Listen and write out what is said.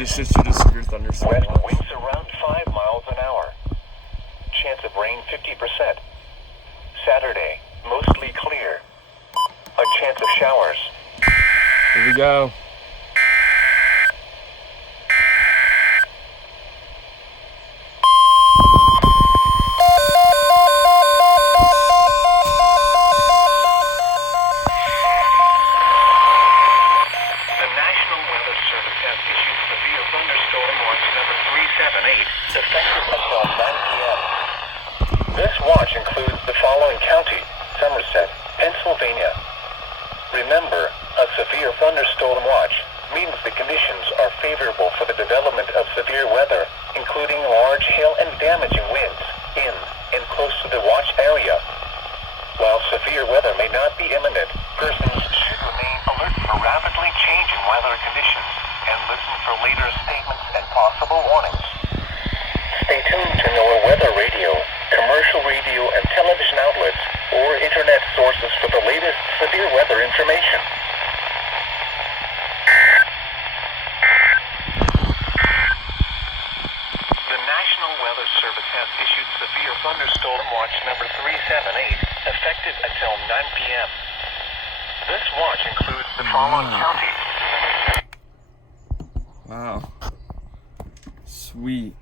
just issued a severe thunderstorm West watch. winds around 5 miles an hour. Chance of rain 50%. Saturday, mostly clear. A chance of showers. Here we go. Effective until 9 p.m. This watch includes the following county: Somerset, Pennsylvania. Remember, a severe thunderstorm watch means the conditions are favorable for the development of severe weather, including large hail and damaging winds in and close to the watch area. While severe weather may not be imminent, persons should remain alert for rapidly changing weather conditions and listen for later statements and possible warnings. Stay tuned to NOAA weather radio, commercial radio and television outlets, or internet sources for the latest severe weather information. The National Weather Service has issued severe thunderstorm watch number 378, effective until 9 p.m. This watch includes the following counties. Wow. Sweet.